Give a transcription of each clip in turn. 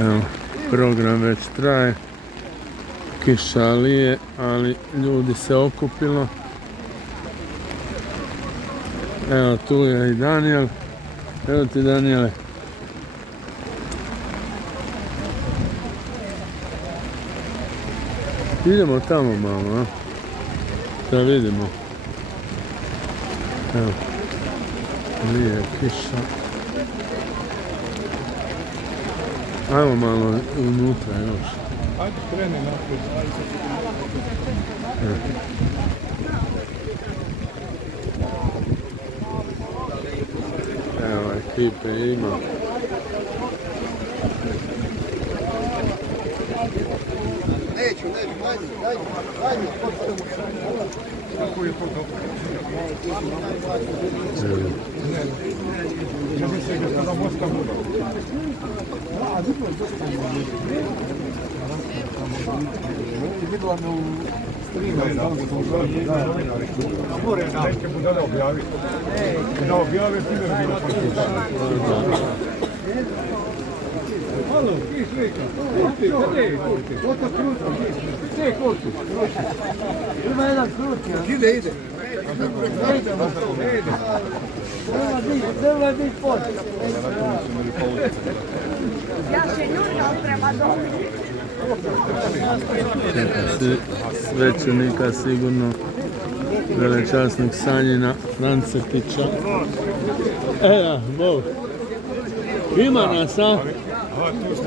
Evo, program već traje. Kiša lije, ali ljudi se okupilo. Evo, tu je i Danijel. Evo ti, Danijele. Idemo tamo malo, a? Da vidimo. Evo. Lije kiša. Ajmo malo unutra još. Ajde, kreni naprijed. Evo, ekipe ima. Neću, daj mi. Kako je to dobro? Ja mislim da sada mosta bude. Vidjela me u streamu. Neće budale objaviti. Da objave film je bilo počušeno. Halo, ti slika. Ota kruta. Gdje je kotu? Ima jedan krut. Ide. Treba biti pot. Ja se njurno prema domu. Svećenika sigurno, velečasnog Sanjina Francetića. Evo, Bog. Ima nas, a?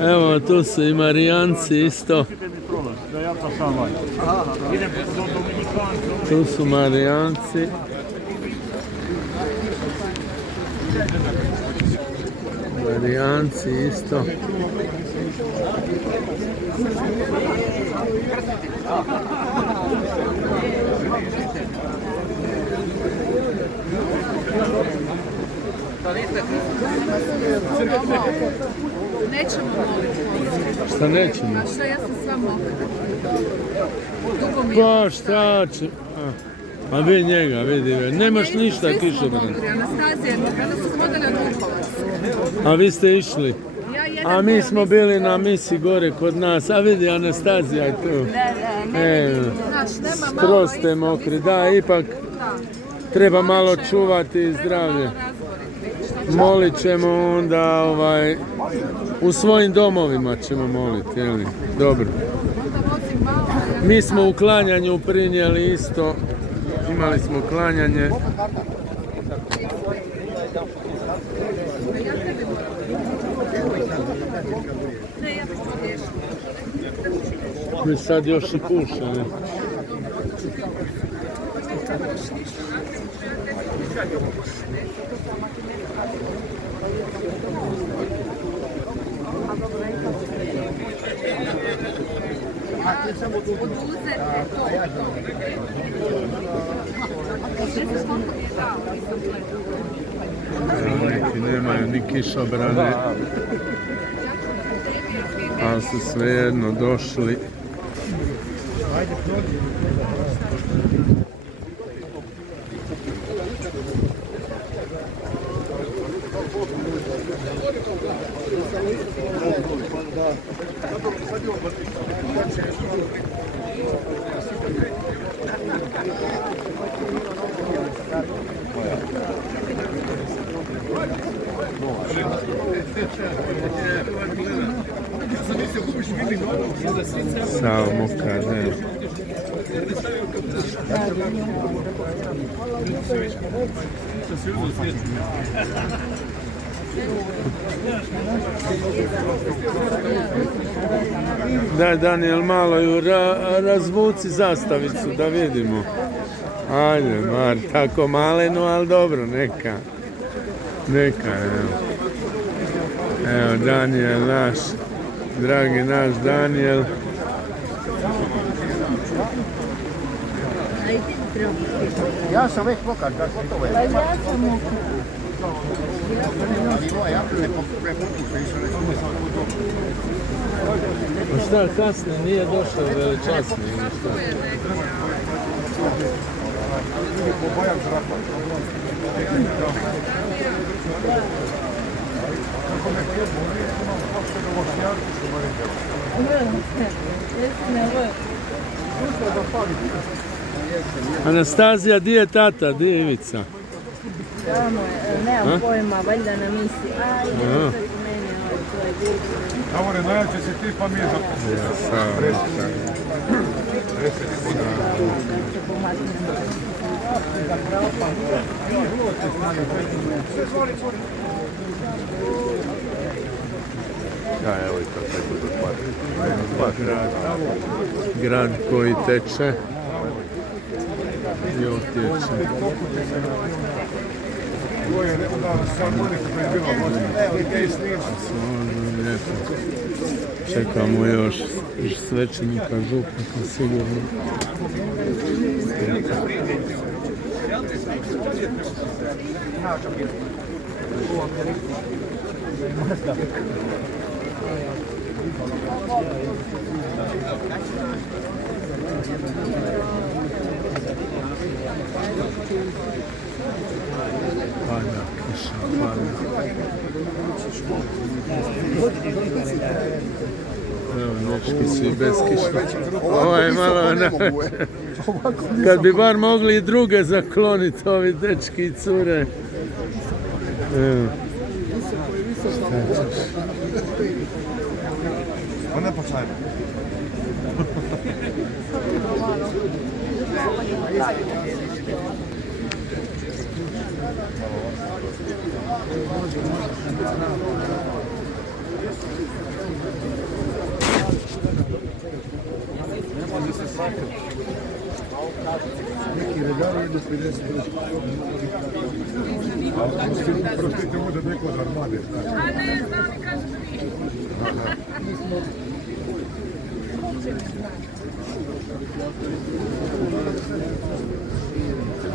Evo, tu su i Marijanci isto. Tu su Marijanci. Marijanci isto. Nećemo moliti. Šta nećemo? A što ja sam sva mokra. Dugo mi Pa šta će? A vi njega, vidi, nemaš ništa kišobran. Anastazija, kada su hodali od Vukovac. A vi ste išli? A mi smo bili na misi gore kod nas, a vidi Anastazija je tu. Skroz ste mokri, da, ipak treba malo čuvati zdravlje. Molit ćemo onda, u svojim domovima ćemo moliti, jeli? Dobro. Mi smo u klanjanju prinijeli isto, imali smo klanjanje. Mi sad još i puše, ne? Neki nemaju ni kišobrane, ali su svejedno došli. Samo kaže. Daj, Danijel, malo ju razvuci zastavicu da vidimo. Ajde, bar tako maleno, ali dobro, neka. Neka, evo. Evo, Danijel naš, dragi naš Danijel. Ja sam već pokad, da gotovo je. Ja sam mokra. Pa šta, kasne, nije došao velečasni ili šta? Anastazija, di je tata, di je Ivica? Tamo je, nemam pojma, valjda na misiji. A, ide Aha. opet u mene, to je dječko. Govore, najjače si ti pa mi je Da, evo i to tako grad koji teče i otječe. Lijepo. Čekamo još svećenika, župnika, sigurno. Pada kiša, pada. Evo, dečki su i bez kiša. Ovo je malo kad bi bar mogli i druge zakloniti, ovi dečki i cure. Evo. Šta ćeš? Pa ne počaj. Neki redari idu 50 Prostite mu da neko od armade.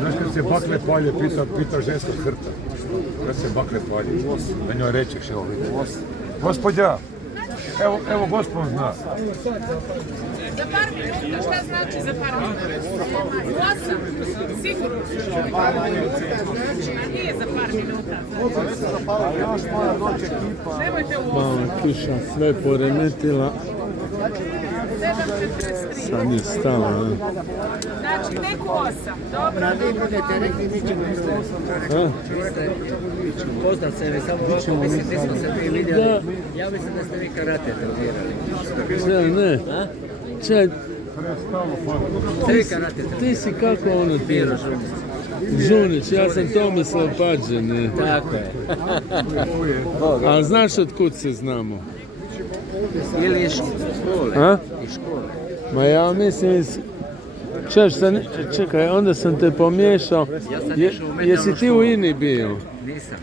Znaš kad se bakle palje, pita ženska hrta. Kad se bakle palje, na njoj rečeš, evo vidi. Gospodja, evo gospod zna. Za par minuta, šta znači za par minuta? 8, sigurno. A nije za par minuta. Nemojte u 8. Malo kiša sve poremetila. 7:43. Sad je stala. Ne? Znači tek u 8. Dobro, A? Pozdrav se, vi samo ovako, mislim, nismo se mi vidjeli. Da. Ja mislim da ste vi karate trenirali. Ne. Čaj, Tri karate ti si kako ono ti? trenirali. Žunić, ja sam Tomislav Pađe, ne. Tako je. A znaš od kud se znamo? Ili iz škole. A? Iz škole. Ma ja mislim čekaj, onda sam te pomiješao. Ja sam išao u metalnu Jesi ti školu. u Ini bio? Nisam.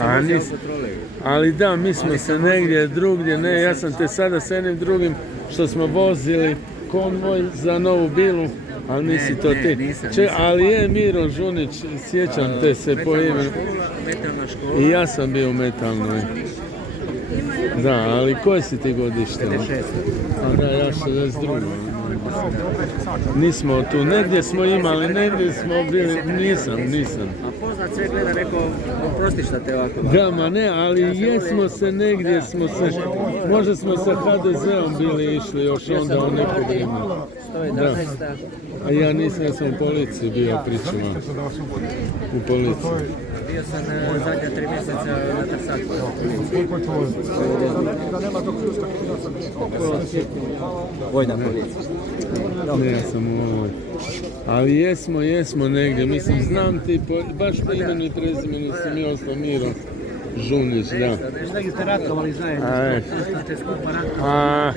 A, Ali nisam nisi. u troleju. Ali da, mi smo se negdje drugdje, ne, ja sam te sada s jednim drugim što smo vozili konvoj za Novu Bilu, ali nisi to ne, ti. nisam. Ali je Miro Žunić, sjećam te se po imenu. Metalna škola. I ja sam bio u metalnoj. Da, ali koje si ti godište? 56. A da, ja 62. Nismo tu, negdje smo imali, negdje smo bili, nisam. A poznat sve gleda, rekao, oprosti šta te ovako. Da, ma ne, ali jesmo se negdje, možda smo sa HDZ-om bili išli još onda u neko vrijeme. 111. A ja nisam, ja sam u policiji bio, pričama. U policiji. Bio sam zadnja 3 mjeseca na Trsaku. Vojna policija. Ne, ja sam u ovoj. Ali jesmo negdje, mislim, znam ti, baš po imenu i prezimenu si mi ostao Miro Žunić, da. Nešto ste ratovali zajedno. Nešto ste skupa ratovali. A,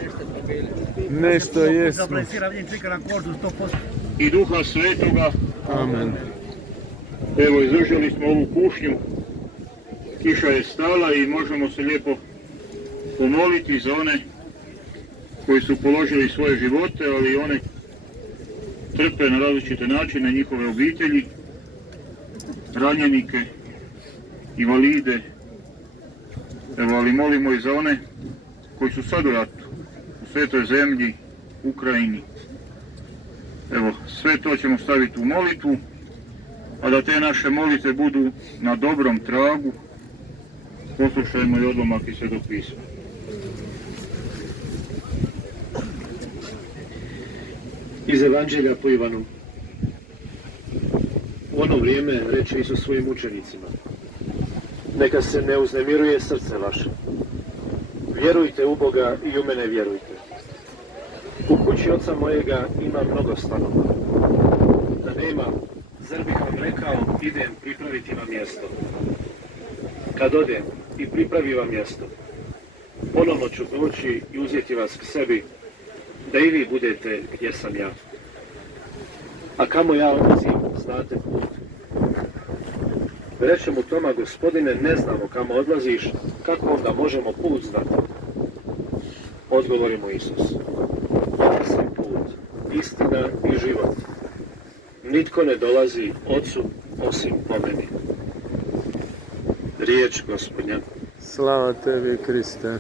nešto jesmo. Zaplesira vidim čika na kožu 100%. I Duha Svetoga. Amen. Evo, izdržali smo ovu kušnju. Kiša je stala i možemo se lijepo pomoliti za one koji su položili svoje živote, ali i one trpe na različite načine, njihove obitelji, ranjenike, invalide. Evo, ali molimo i za one koji su sad u ratu, u svetoj zemlji, Ukrajini. Evo, sve to ćemo staviti u molitvu, a da te naše molitve budu na dobrom tragu, poslušajmo i odlomak iz Svetog pisma. Iz Evanđelja po Ivanu. U ono vrijeme reče Isus svojim učenicima: neka se ne uznemiruje srce vaše. Vjerujte u Boga i u mene vjerujte. U kući oca mojega ima mnogo stanova. Da nema, zar bih vam rekao, idem pripraviti vam mjesto. Kad odem i pripravi vam mjesto, ponovno ću doći i uzeti vas k sebi, da i vi budete gdje sam ja. A kamo ja odlazim, znate put. Reče mu Toma: Gospodine, ne znamo kamo odlaziš, kako onda možemo put znati? Odgovori mu Isus: ja sam put, istina i život. Nitko ne dolazi Ocu osim po meni. Riječ Gospodnja. Slava tebi, Kriste.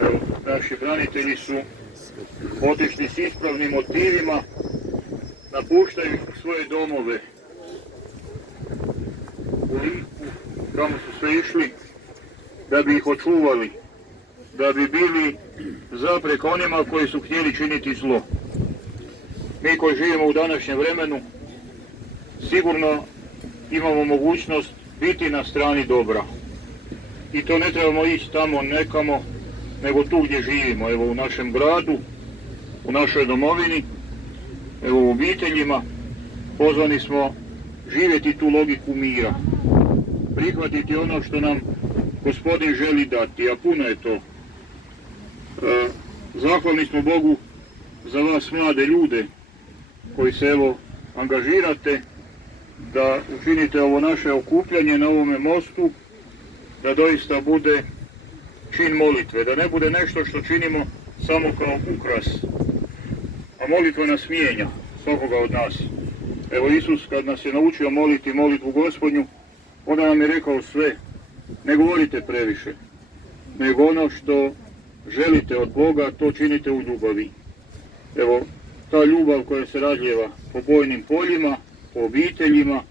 Evo, naši branitelji su otišli s ispravnim motivima, napuštaju svoje domove u Liku, kamo su sve išli, da bi ih očuvali, da bi bili zapreka onima koji su htjeli činiti zlo. Mi koji živimo u današnjem vremenu sigurno imamo mogućnost biti na strani dobra. I to ne trebamo ići tamo nekamo, nego tu gdje živimo, evo u našem gradu, u našoj domovini, evo u obiteljima. Pozvani smo živjeti tu logiku mira, prihvatiti ono što nam Gospodin želi dati, a puno je to. Zahvalni smo Bogu za vas mlade ljude koji se evo angažirate da učinite ovo naše okupljanje na ovome mostu, da doista bude čin molitve, da ne bude nešto što činimo samo kao ukras. A molitva nas mijenja, svakoga od nas. Evo Isus kad nas je naučio moliti molitvu Gospodnju, onda nam je rekao sve: ne govorite previše, nego ono što želite od Boga, to činite u ljubavi. Evo, ta ljubav koja se razlijeva po bojnim poljima, po obiteljima,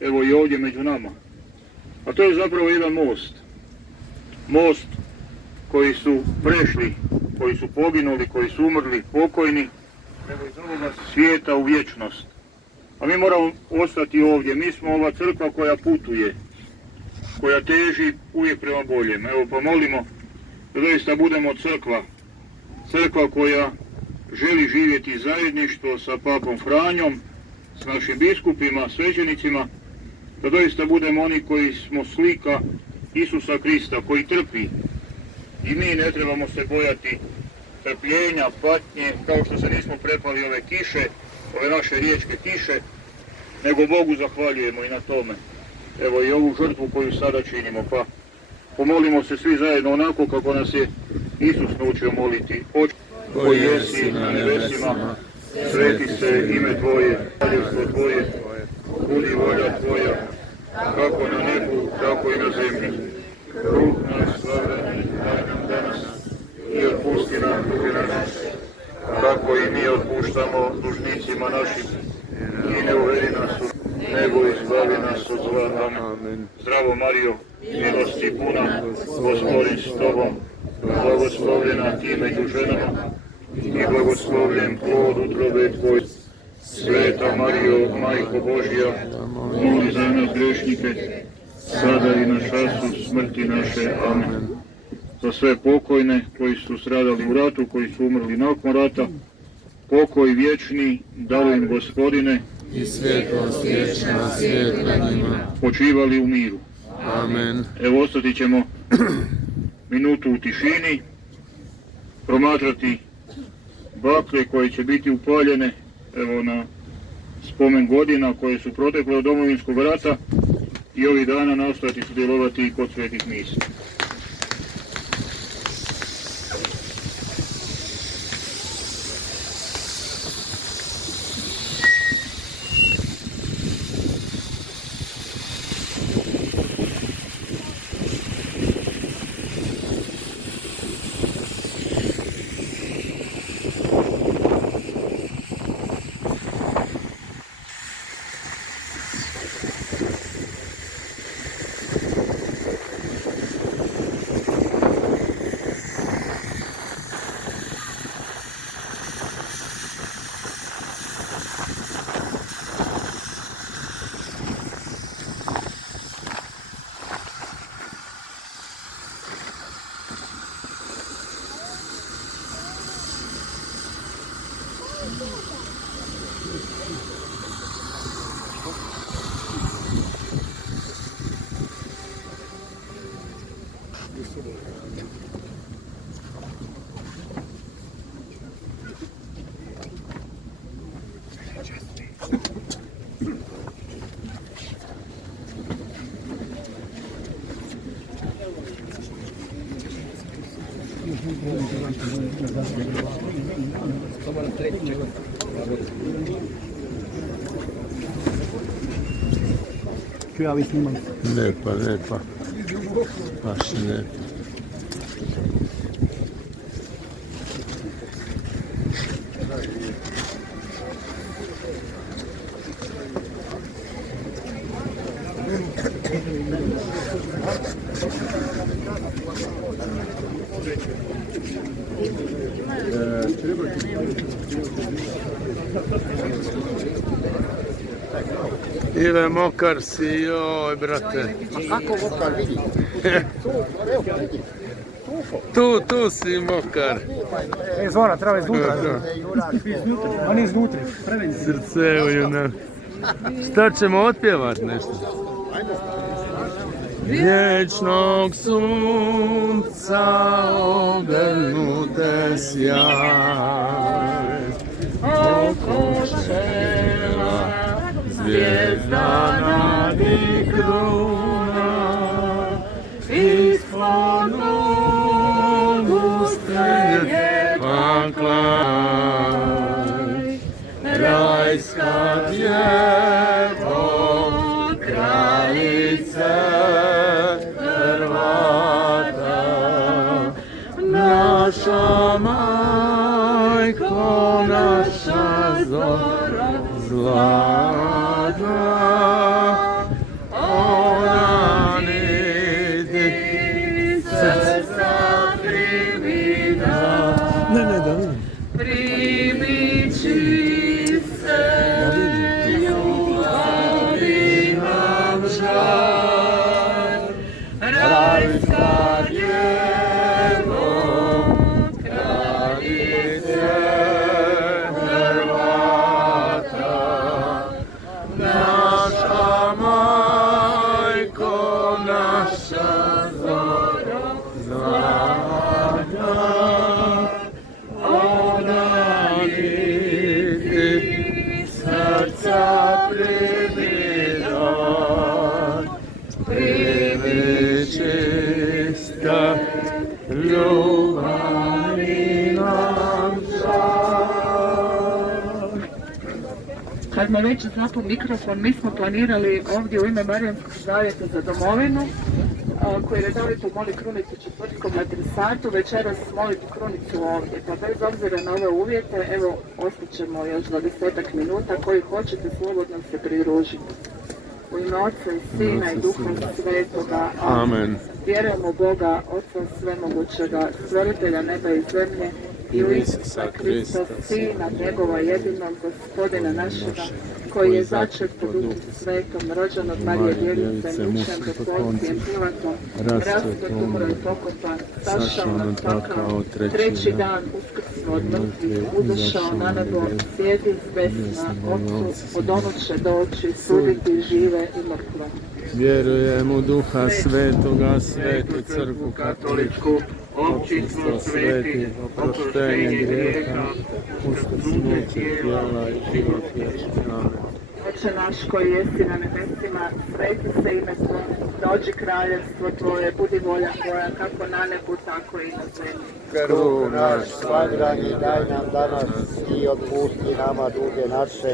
evo i ovdje među nama. A to je zapravo jedan most. Most koji su prešli, koji su poginuli, koji su umrli, pokojni, evo iz ovoga svijeta u vječnost. A mi moramo ostati ovdje. Mi smo ova crkva koja putuje, koja teži uvijek prema boljem. Evo pa molimo da doista budemo crkva. Crkva koja želi živjeti zajedništvo sa papom Franjom, s našim biskupima, svećenicima, da doista budemo oni koji smo slika Isusa Krista, koji trpi. I mi ne trebamo se bojati trpljenja, patnje, kao što se nismo prepali ove kiše, ove naše riječke kiše, nego Bogu zahvaljujemo i na tome. Evo i ovu žrtvu koju sada činimo, pa pomolimo se svi zajedno onako kako nas je Isus naučio moliti. Oče koji jesi na nebesima, sveti se ime Tvoje, kraljevstvo Tvoje, budi volja Tvoja, kako na nebu, tako i na zemlji. Kruh naš slavljeni, daj nam danas i otpusti nam dužne naše, kako i mi otpuštamo dužnicima našim, i ne uvedi nas u nego izbavi nas od zla. Amen. Zdravo Marijo, milosti puna, Gospodin s Tobom, blagoslovljena ti među ženama i blagoslovljen plod utrobe Tvoje. Sveta Marijo, Majko Božja, moli za nas grešnike, sada i na času smrti naše. Amen. Za sve pokojne koji su stradali u ratu, koji su umrli nakon rata, pokoj vječni daruj im Gospodine, I svjetlost vječna svjetla njima. počivali u miru. Amen. Evo ostati ćemo minutu u tišini, promatrati bakle koje će biti upaljene evo na spomen godina koje su protekle od Domovinskog rata i ovih dana nastojati sudjelovati i kod svetih misa. Ću ja vi snimam. Lijepa, lijepa. Baš je lijepa. Ive, mokar si, joj, brate. Kako mokar vidi? Tu si mokar. Zvona, treba iznutra. On je iznutra. Srce u junak. Šta ćemo otpjevat nešto? Vječnog sunca obrnute sjaj, oko čela zvijezda nadi kruna, ispod nogu stenje paklaj, rajska djevo, kraljice Hrvata, naša majko, naša zlata, ona niti srca primida, primi čiste ljubavi nam žar, rajska djevo, kraljice Hrvata, naša majko, naša zora zlata, ona niti srca primida, primi čista ljubavi nam žar. Kad me već zapao mikrofon, mi smo planirali ovdje u ime Marijanskog zavjeta za domovinu, koji redovito moli krunicu četvrtkom na Trisatu, večeras moliti krunicu ovdje. Pa bez obzira na ove uvjete, evo, ostat ćemo još 20 minuta, koji hoćete slobodno se pridružiti. U ime Otca i Sina i Duha Svetoga. Amen. Vjerujemo Boga, Otca Svemogućega, Stvoritelja neba i zemlje, i u Isusa Krista, Sina njegova jedinog, Gospodina našega, koji je začet po Duhu Svetom, rođen od Marije Djevice, mučen pod Pontijem Pilatom, raspet, umro i pokopan, sašao na pakao, treći dan uskrsnuo od mrtvih, udošao na nebo, sjedi s desna Otcu, od onoće doći, suditi žive i mrtve. Vjerujem u Duha Svetoga, Svetu Crkvu Katoličku, općinstvo sveti, oproštenje grijeha, uskrsnuće tijela i život vječni. Amen. Oče naš koji jesi na nebesima, sveti se ime Tvoje, dođi kraljevstvo Tvoje, budi volja Tvoja, kako na nebu, tako i na zemlji. Kruh naš svagdanji daj nam danas i otpusti nama duge naše,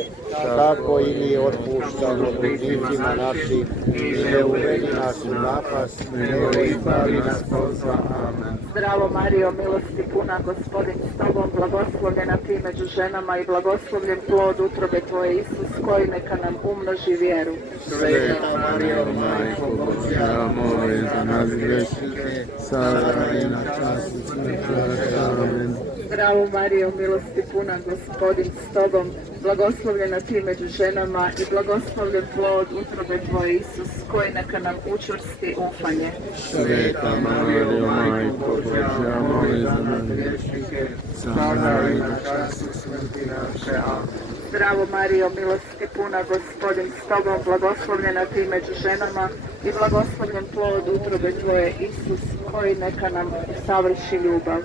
kako i mi otpuštamo dužnicima našim, i ne uvedi nas u napast, nego izbavi nas od zla. Amen. Zdravo Marijo, milosti puna, Gospodin s Tobom, blagoslovljena Ti među ženama i blagoslovljen plod utrobe Tvoje, Isus, koji neka nam umnoži vjeru. Sveta Marijo, Majko Božja, moli za nas grešnike, sada i na času smrti naše. Amen. Zdravo Marijo, milosti puna, Gospodin s Tobom, blagoslovljena Ti među ženama i blagoslovljen plod utrobe Tvoje, Isus, koji neka nam učvrsti ufanje. Sveta Marijo, Majko Božja, moli za nas grešnike, sada i na času smrti naše. Amen. Zdravo Marijo, milosti puna, Gospodin s Tobom, blagoslovljena Ti među ženama i blagoslovljen plod utrobe Tvoje, Isus, koji neka nam savrši ljubav.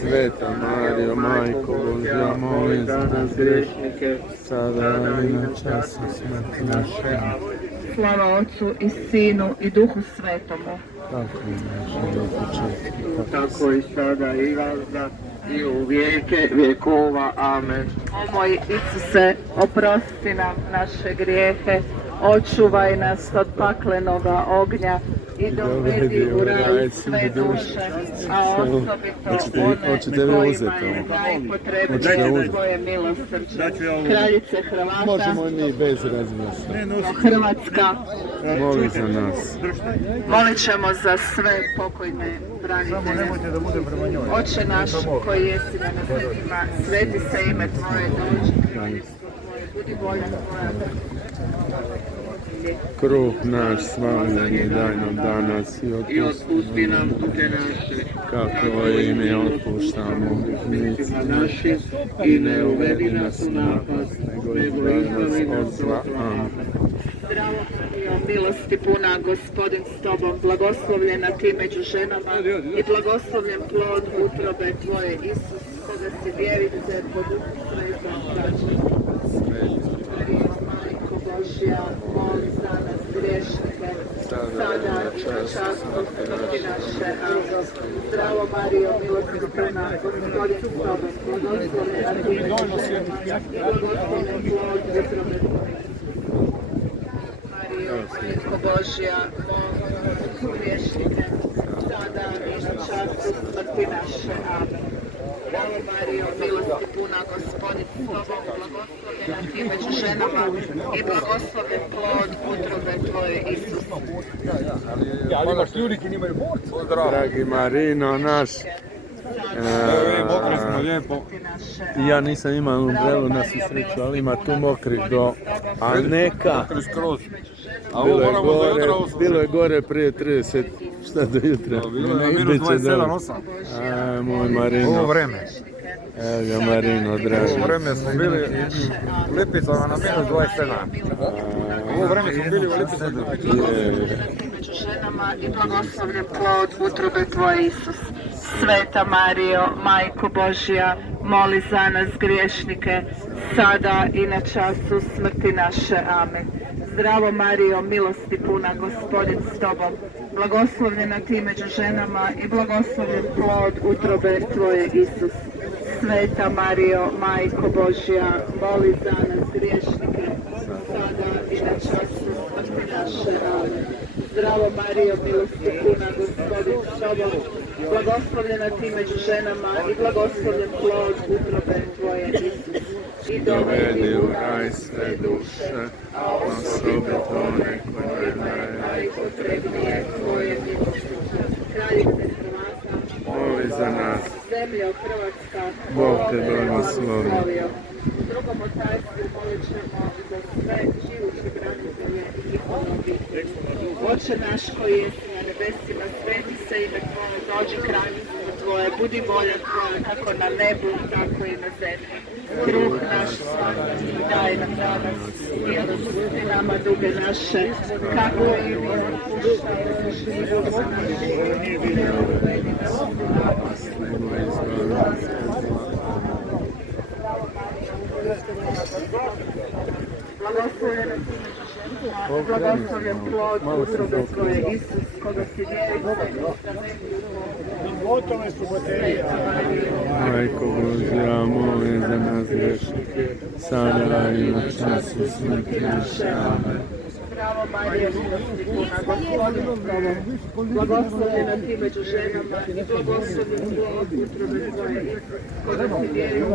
Sveta Marijo, Majko Božja, moli za nas grešnike, sada i na času smrti naše. Amen. Slava Otcu i Sinu i Duhu Svetomu. Tako je naše do početka. Tako i sada i vazda i u vijeke vjekova. Amen. O moj Isuse, oprosti nam naše grijehe, očuvaj nas od paklenoga ognja i dovedi u raj sve duše, a osobito one kojima je najpotrebnije tvoje milosrđe. Kraljice Hrvata, Možemo i mi bez razglasa. Hrvatska, Moli za nas. molit ćemo za sve pokojne branitelje. Oče naš koji jesi na nebesima, sveti se ime Tvoje, dođi kraljestvo Tvoje, budi volja Tvoja. Kruh naš svakodnevni daj nam danas i Otpusti nam duge naše, kako i mi otpuštamo dužnicima našim i ne uvedi nas u napast, nego izbavi nas od zla. Amen. Zdravo Mario, milosti puna, Gospodin s Tobom, blagoslovljena Ti među ženama i blagoslovljen plod utrobe Tvoje, Isus, koga si djevice po Duhu Svetom rađena. Mario, Majko Božja, moli za nas griješnike, sada i na čas smrti naše. Amen. Zdravo Mario, milosti puna, Gospodin s Tobom, blagoslovljena Ti među ženama i blagoslovljen plod utrobe Tvoje. Majko Božja, moli griješnike, sada i na času smrti naše. Amen. Zdravo Mario, milosti puna, Gospodin s Tobom, blagoslovljena Ti među ženama i blagoslovljen plod utrobe Tvoje, Isus. Dragi Marino naš, ja nisam imao umbrelu na svu sreću, ali ima tu mokri do, a neka, bilo je gore prije 30, šta do jutra? Minus 27, 8. Moj Marino. Ovo vreme. Evo ga Marino, dragi. Ovo vreme smo bili u Lipicama na minus 27. Ovo vreme smo bili u Lipicama. Među ženama i blagoslovljen plod utrobe Tvoje, Isus. Sveta Marijo, Majko Božja, moli za nas griješnike, sada i na času smrti naše. Amen. Zdravo Marijo, milosti puna, Gospodin s Tobom, blagoslovljena Ti među ženama i blagoslovljen plod utrobe Tvoje, Isus. Sveta Marijo, Majko Božja, moli za nas griješnike, sada i na času smrti naše. Amen. Zdravo Marijo, milosti puna, Gospodin s Tobom, blagoslovljena Ti među ženama i blagoslovljen plod utrobe Tvoje, Isus. I Dovedi u raj sve duše, osobito one koje najpotrebnije Tvoje milosrđe. Kraljice Hrvata, moli za nas. zemljo Hrvatska, Bog te blagoslovi. U drugom otajstvu molit ćemo za sve živuće branitelje i njihove obitelji. Oče naš koji jesi na nebesima, sveti se ime Tvoje, dođi kraljestvo Tvoje, budi volja Tvoja kako na nebu, tako i na zemlji. Kruh naš svakodnevni daj nam danas i otpusti nama duge naše, kako i mi otpuštamo dužnicima našim, i ne uvedi nas u napast, nego izbavi nas od zla. Blagoslovljena Ti među ženama, blagoslovljen plod utrobe Tvoje, Isus, koga si djevica Majko Božja, moli za nas grešnike, sada i na času smrti naše. Amen. Zdravo Marija, milosti puna, Gospodin s Tobom, blagoslovljena Ti među ženama i blagoslovljen plod utrobe Tvoje, Isus, koga si djevica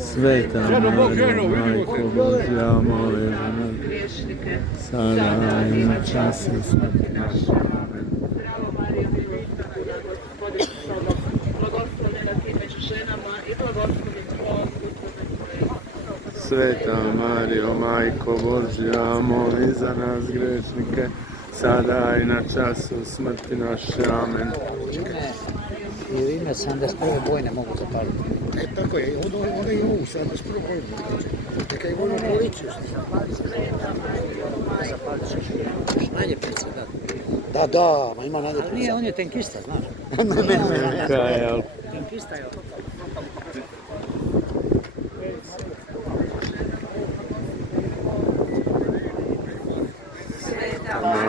Sveta Marija, Majko Božja, moli za nas griješnike, sada i na času smrti naše. Amen. Zdravo Marija, milosti puna, Gospodin s Tobom, blagoslovljena Ti među ženama i blagoslovljen plod utrobe Tvoje, Isus. Sveta Marijo, Majko Božja, moli za nas grešnike, sada i na času smrti naše. Amen. I u ime 71. bojne mogu zapaliti. Tako je, onda i ovu 71. Neka i ono policiju. Naljepnice, da. Da, ma ima naljepnica. Ali nije, on je tenkista, znaš. Tenkista je.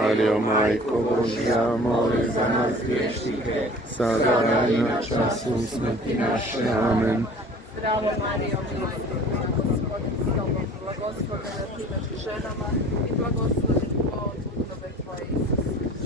Mario, Majko Božja, moli za nas griješnike, sada i na času smrti naše. Amen. Zdravo Marijo, milosti puna, Gospodin s tobom, blagoslovljena ti među ženama i blagoslovljen plod utrobe tvoje, Isus.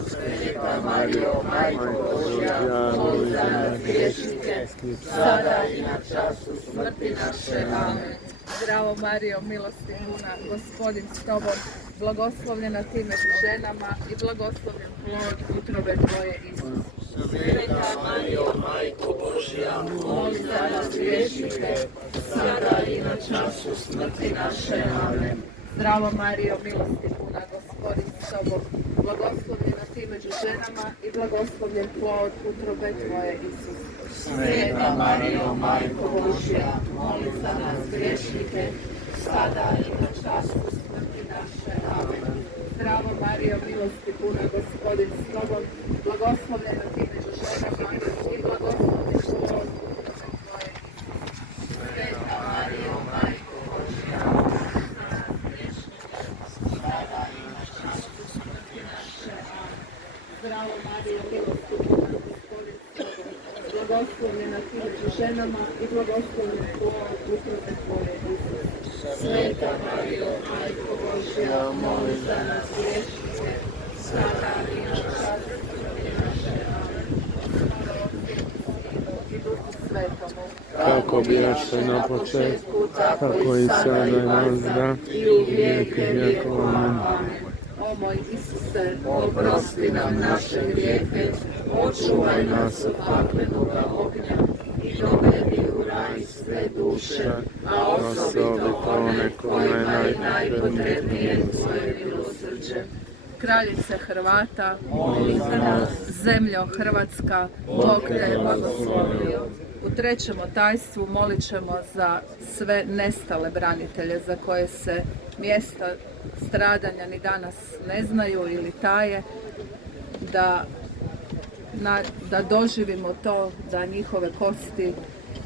Sveta Marijo, Majko Božja, moli za nas griješnike, sada i na času smrti naše. Amen. Zdravo Marijo, milosti puna, Gospodin s tobom, blagoslovljena ti među ženama i blagoslovljen plod utrobe tvoje, Isus. Sveta Marijo, Majko Božja, moli za nas griješnike, sada i na času smrti naše. Amen. Zdravo Marijo, milosti puna, Gospodin s tobom, blagoslovljena ti među ženama i blagoslovljen plod utrobe tvoje, Isus. Sveta Marijo, Majko Božja, moli za nas griješnike, sada i na času smrti naše. Amen. Zdravo Marijo, milosti puna, Gospodin s tobom, blagoslovljena ti među ženama i blagoslovljen plod utrobe tvoje, Isus. Sveta Marijo, Majko Božja, Zdravo Marijo, milosti puna, Gospodin s tobom, blagoslovljena ti među ženama i blagoslovljen plod utrobe tvoje, Isus. Sveta Marijo, Majko Božja, moli za nas griješnike, sada i na času smrti naše. Amen. I Duhu Svetomu, Kako bijaše na početku, tako i sada i nazda, i u vijeke vjekova. Amen. o moj Isuse, Oprosti nam naše grijehe, očuvaj nas od paklenoga ognja i dovedi u raj sve duše, a osobito one kojima je najpotrebnije tvoje milosrđe. Kraljice Hrvata, Moli za nas. zemljo Hrvatska, Bog te je blagoslovio. U trećem tajstvu molit ćemo za sve nestale branitelje za koje se mjesta stradanja ni danas ne znaju ili taje, da doživimo to da njihove kosti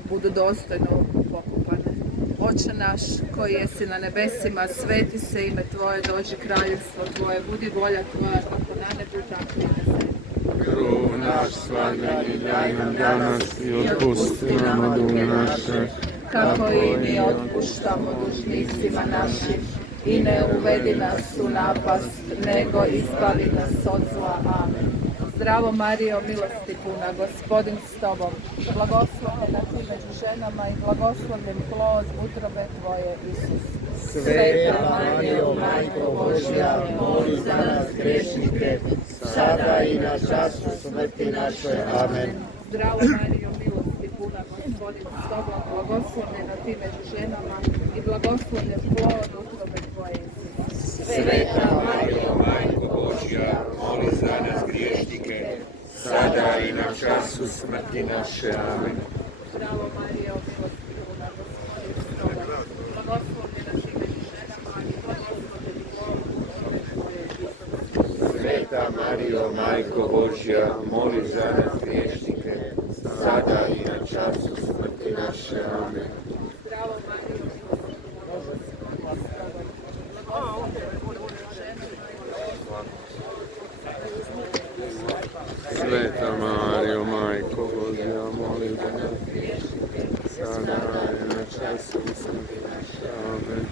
budu dostojno pokopane. Oče naš koji jesi na nebesima, sveti se ime Tvoje, dođi kraljevstvo Tvoje, budi volja Tvoja kako na nebu tako i na zemlji. Kruh naš svakodnevni daj nam danas i otpusti nam duge naše, Kako i mi otpuštamo dužnicima našim, i ne uvedi nas u napast, nego izbavi nas od zla. Amen. Zdravo Marijo, milosti puna, Gospodin s tobom, blagoslovljena ti među ženama i blagoslovljen plod utrobe tvoje, Isus. Sveta Marijo, Majko Božja, moli za nas griješnike, sada i na času smrti naše. Amen. Zdravo Marijo, milosti puna, Gospodin s tobom, blagoslovljena ti među ženama i blagoslovljen plod utrobe tvoje, Isus. Sveta Marijo, Majko Božja, moli za nas griješnike, sada i na času smrti naše. Amen. Zdravo Marijo, milosti puna, Gospodin s tobom, blagoslovljena ti među ženama i blagoslovljen plod utrobe tvoje, Isus. Sveta Marijo, Majko Božja, moli za nas griješnike, sada i na času smrti naše. Amen. Zdravo Marijo, milosti puna, Gospodin s tobom, blagoslovljena ti Sveta Marijo, Majko Božja, moli za nas griješnike, sada i na času smrti naše. Amen.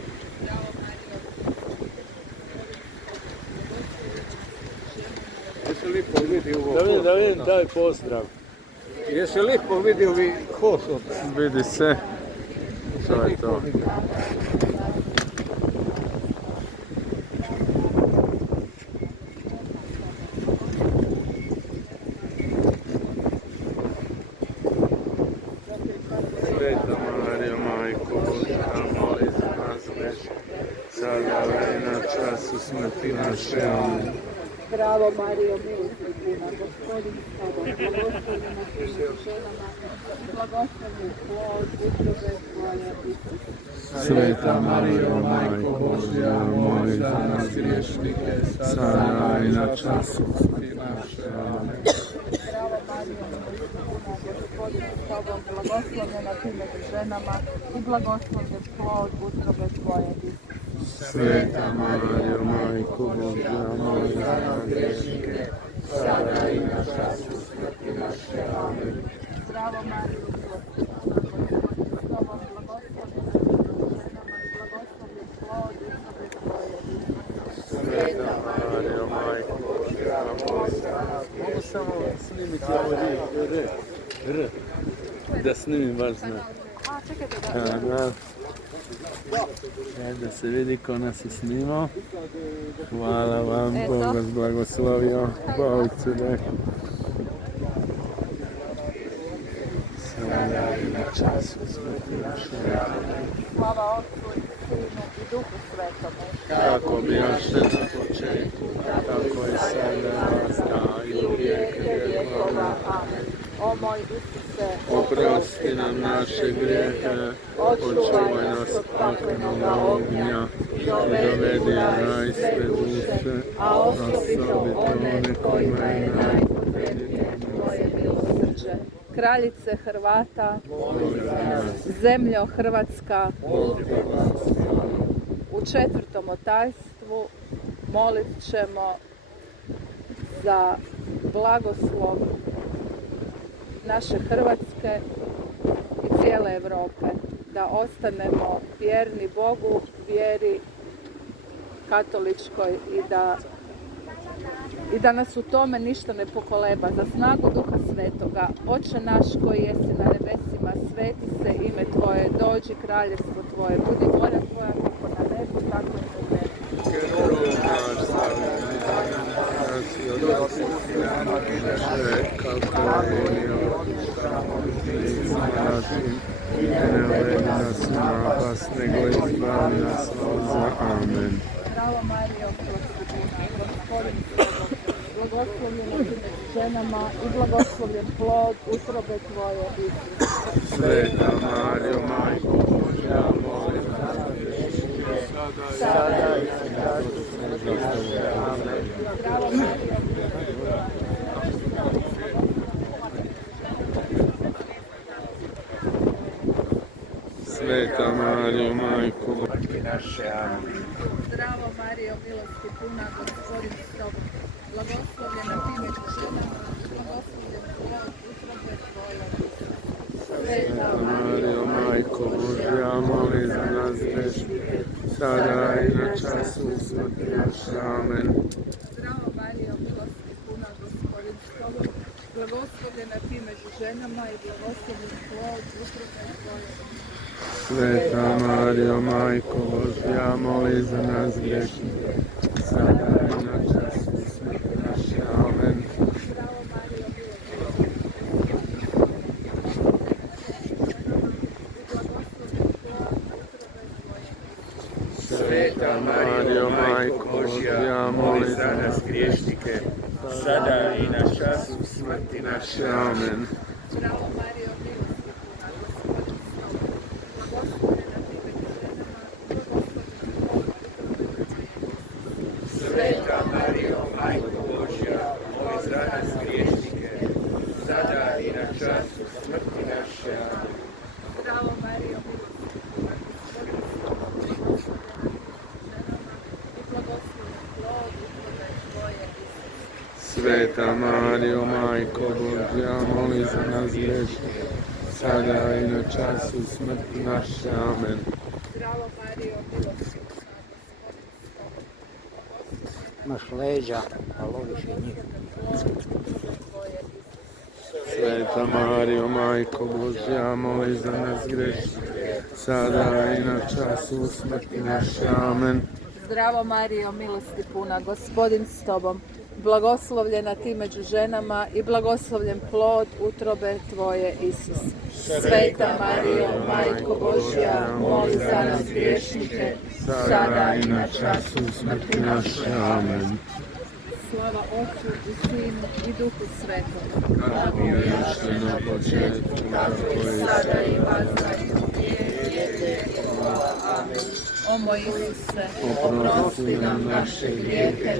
Jesi lipo vidio ovo? Da vidim taj pozdrav. Jesi lipo vidio vi hošo? Vidi se. To je to. Sveta Marijo, Majko Božja, moli za nas grešnike, sada i na času smrti naše. Amen. Zdravo Marijo, milosti puna, Gospodin s tobom, blagoslovljena ti među ženama i blagoslovljen plod utrobe tvoje, Isus. Sveta Marijo, Majko Božja, moli za nas griješnike, sada i na času smrti naše. Amen. Zdravo Marijo, milosti puna, Gospodin s tobom, blagoslovljena ti među ženama i blagoslovljen plod utrobe tvoje, Isus. Sveta Marijo, Majko Božja, moli za nas grešnike, sada i na času smrti naše. Amen. Zdravo Mariju, Sveta Marijo, Majko Božja, moli za nas. Mogu samo snimiti ovo R. Da snimim baš znak. A, čekajte Da. Da se vidi ko nas je snimao. Hvala vam, Bog vas blagoslovio. Bog ću da. Sada i na času smrti naše. Slava Otcu i Sinu i Duhu Svetomu. Kako bijaše na početku, tako i sada i u vijek vjekova. Amen. O moj Isuse, Oprosti nam naše grijehe, očuvaj nas paklenog ognja i dovedi u raj sve duše, a osobito one kojima je najpotrebnije Tvoje milosrđe. Kraljice Hrvata, zemljo Hrvatska, u 4. otajstvu molit ćemo za blagoslov naše Hrvatske i cijele Europe, da ostanemo vjerni Bogu, vjeri katoličkoj i da nas u tome ništa ne pokoleba. Za snagu Duha Svetoga, Oče naš koji jesi na nebesima, sveti se ime Tvoje, dođi kraljestvo Tvoje, budi volja Tvoja kako na nebu, tako i na zemlji. Ne uvedi nas u napast, nego izbavi nas od zla. Amen. Zdravo Marijo, Gospodin s Tobom, blagoslovljena si među ženama i blagoslovljen plod utrobe Tvoje, Isus. Sveta Marijo, Majko Božja, moli za nas grešnike, sada i na času smrti naše. Amen. Zdravo Marijo, Sveta Marijo, Majko Božja naše. Amen. Zdravo Marijo, milosti puna, Gospodin s Tobom, blagoslovljena ti među ženama, blagoslovljen plod utrobe Tvoje, Isus. Sveta Marijo, Majko Božja, moli za nas grešnike, sada i na času smrti naše. Amen. Zdravo Marijo, milosti puna, Gospodin s Tobom, blagoslovljena ti među ženama i blagoslovljen plod utrobe Tvoje, Isus. Sveta Marijo, Majko Božja, moli za nas grešnike, sada i na času smrti naše. Amen. Sveta Marijo, Majko Božja, moli za nas griješnike, sada i na času smrti naše. Amen. Zdravo Marijo, milosti puna, Gospodin s Tobom, blagoslovljena ti među ženama, blagoslovljen plod utrobe Tvoje, Isus. Sveta Marijo, Majko Božja, moli za nas griješnike, sada i na času smrti naše. Amen. Zdravo Marijo, milosti puna, Gospodin s Tobom, blagoslovljena ti među ženama i blagoslovljen plod utrobe Tvoje, Isus. Sveta Marijo, Majko Božja, moli za nas grešnike, sada i na času smrti naše. Amen. Zdravo Marijo, milosti puna, Gospodin s Tobom, blagoslovljena Imaš leđa, a loviš i njih. Sveta Marijo, Majko Božja, moli za nas grešnike, sada i na času smrti naše. Amen. Zdravo Marijo, milosti puna, Gospodin s Tobom, blagoslovljena ti među ženama i blagoslovljen plod utrobe Tvoje, Isus. Sveta Marijo, Majko Božja, moli za nas griješnike, sada i na času smrti naše. Amen. Slava Otcu i Sinu i Duhu Svetom. Kako bijaše na početku, tako i sada i O moj Isuse, oprosti nam naše grijehe,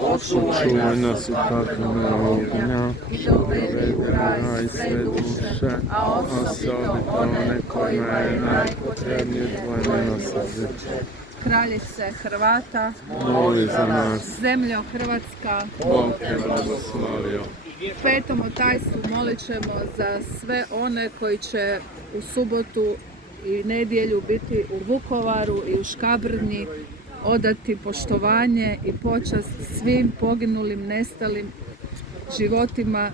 očuvaj nas u paklenog ognja i dovedi u raj sve duše, a osobito one kojima je najpotrebnije Tvoje milosrđe. kraljice Hrvata, moli za nas. zemljo Hrvatska, Bog te blagoslovio. u petom otajstvu molit ćemo za sve one koji će u subotu i nedjelju biti u Vukovaru i u Škabrnji, odati poštovanje i počast svim poginulim, nestalim životima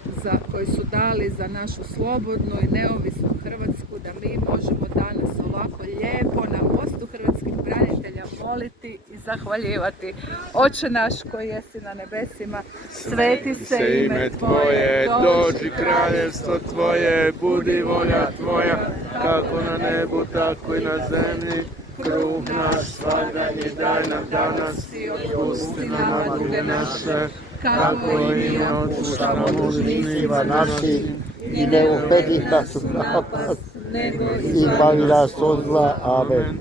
koji su dali za našu slobodnu i neovisnu Hrvatsku, da mi možemo danas ovako lijepo na mostu hrvatskih branitelja moliti i zahvaljivati. Oče naš koji jesi na nebesima, sveti se ime Tvoje, dođi kraljevstvo Tvoje, budi volja Tvoja, kako na nebu, tako i na zemlji. Kruh naš svagdanji daj nam danas i otpusti nama duge naše, kako i mi otpuštamo dužnicima našim, i ne uvedi nas u propast, i bavi nas od zla. Amen.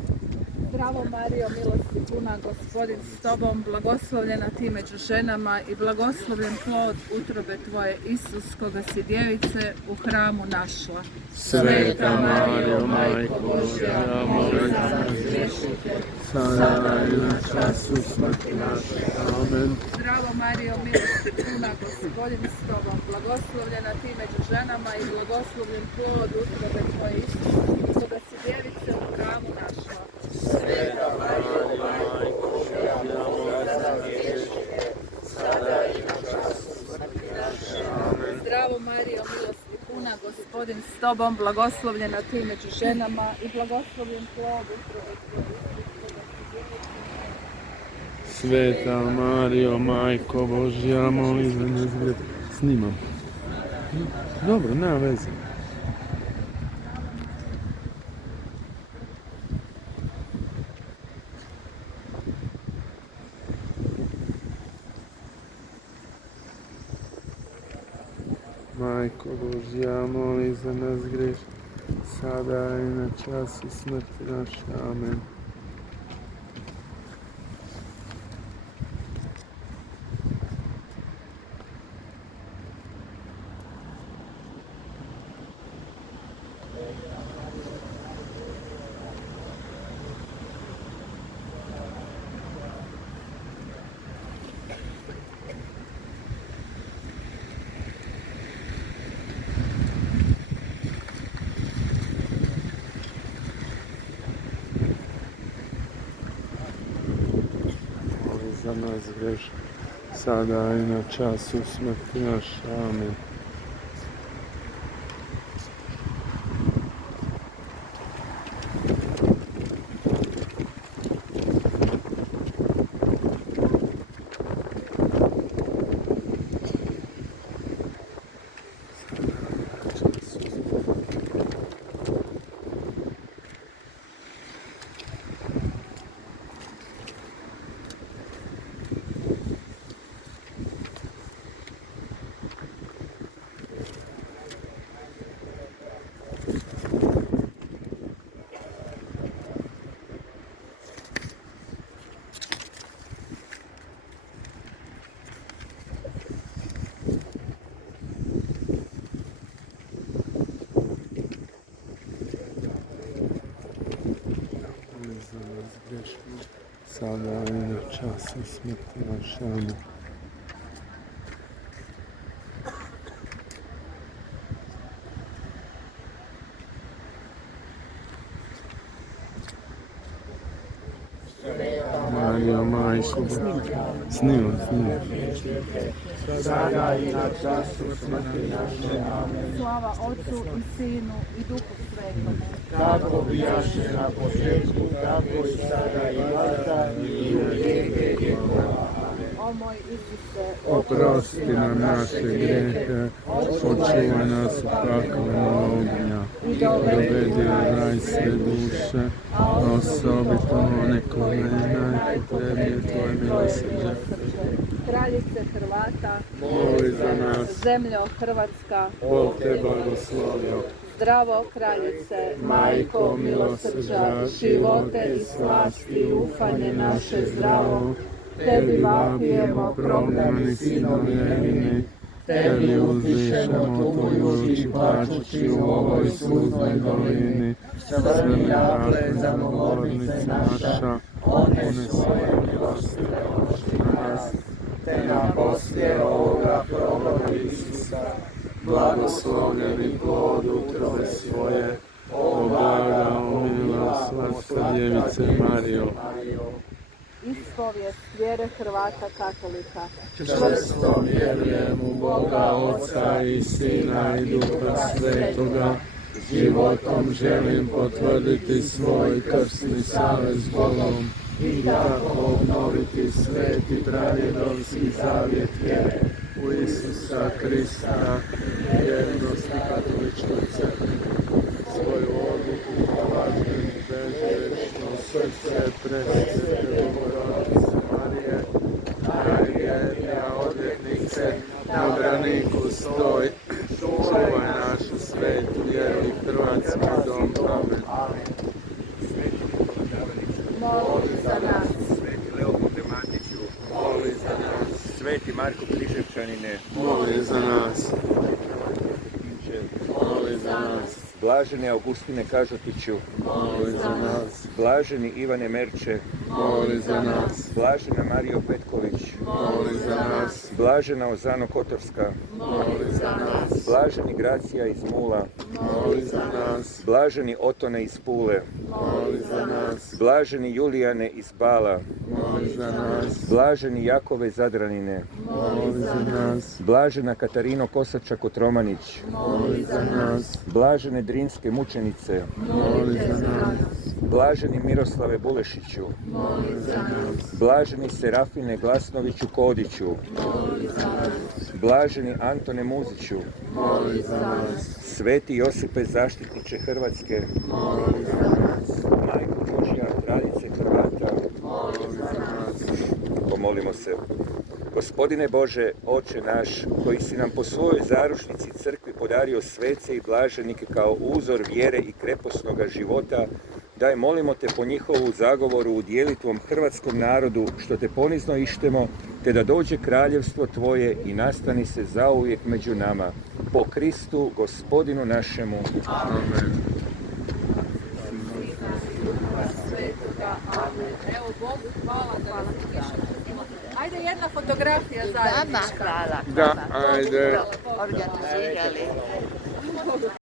Zdravo Marijo, milosti puna, Gospodin s tobom, blagoslovljena ti među ženama i blagoslovljen plod utrobe tvoje, Isus, koga si djevice u hramu našla. Sveta Marijo, Majko Božja, moli za nas griješnika, sada i na času smrti naše. Amen. Zdravo Marijo, milosti puna, Gospodin s tobom, blagoslovljena ti među ženama i blagoslovljen plod utrobe tvoje, Isus, koga si djevice u hramu našla. Sveta Marijo, Majko Božja, moli za nas griješnika, sada i na času smrti naše. Amen. Zdravo Marijo, milosti puna, Gospodin s tobom, blagoslovljena ti među ženama i blagoslovljen plod utrobe tvoje. Sveta Marijo, Majko Božja, moli za nas griješnika. Snimam. Dobro, nema veze. Majko Božja, moli za nas griješne, sada i na času smrti naše. Amen. Za nas grešni, sada i na času smrti naše. Amen. Sada i na času smrti naše. Amen. Marijo, Majko, snimam. Sada i na času smrti naše. Amen. Slava Otcu i Sinu i Duhu Svetom. Kako bijaše na početku, tako i sada i vada i u vijeke vjekova. O moj Isuse, Oprosti nam naše grijehe, očuvaj nas od paklenog ognja, dovedi u raj sve duše, osobito one koje je najpotrebnije tvoje milosrđe. kraljice Hrvata, Moli za nas, zemljo Hrvatska, Bog te blagoslovio. zdravo kraljice, Majko milosrđa, živote i slasti, ufanje naše zdravo, tebi vapijemo prognani sinovi nevini, tebi uzvišemo tvojući plačući u ovoj suznoj dolini, sve mi dakle za mogornice naša, one svoje milosti na nas, te nam poslije ovoga proroka Isusa, blagoslovljeni plod utrobe svoje, o blaga omilost Svatska Djevice Marijo. Ispovijest vjere Hrvata katolika. Čvrsto vjerujem u Boga Oca i Sina i Duha Svetoga. Životom želim potvrditi svoj krstni savez s Bogom i tako obnoviti sveti pradjedovski zavjet vjere u Isusa Krista, vjernosti katoličkoj crkvi. Svoju odluku polažem bezgrešno srce presvete Bogorodice Marije, najvjernija odvjetnice, na braniku stoj, čuvaj našu svetu vjeru i hrvatski dom. Amen. Moli za nas. Sveti Leopolde Matiću, Moli za nas. Sveti Marko Križevčanine, Moli za nas. Moli za nas. Blaženi Augustine Kažotiću, Moli za nas. Blaženi Ivane Merče, Moli za nas. Blažena Marijo Petković, Moli za nas. Blažena Ozano Kotorska, Moli za nas. Blaženi Gracija iz Mula, Moli za nas. Blaženi Otone iz Pule, Moli za nas. Blaženi Julijane iz Bala, Moli za nas. Blaženi Jakove Zadranine, Moli za nas. Blažena Katarino Kosača Kotromanić, Moli za nas. Blažene Drinske mučenice, Moli za nas. Blaženi Miroslave Bulešiću, Moli za nas. Blaženi Serafine Glasnoviću Kodiću, Blaženi Antone Muziću, Moli za nas. Sveti Josipe zaštitniče Hrvatske, Moli za nas. Majko Božja, kraljice Hrvata, Moli za nas. pomolimo se. Gospodine Bože, Oče naš, koji si nam po svojoj zaručnici crkvi podario svece i blaženike kao uzor vjere i kreposnoga života, daj molimo te po njihovu zagovoru udjeli tvom hrvatskom narodu, što te ponizno ištemo, te da dođe kraljevstvo tvoje i nastani se zauvijek među nama. Po Kristu, Gospodinu našemu. Amen. Evo Bogu hvala da vas pišemo. Ajde jedna fotografija zajednička. Hvala. Da, ajde. Organizirali.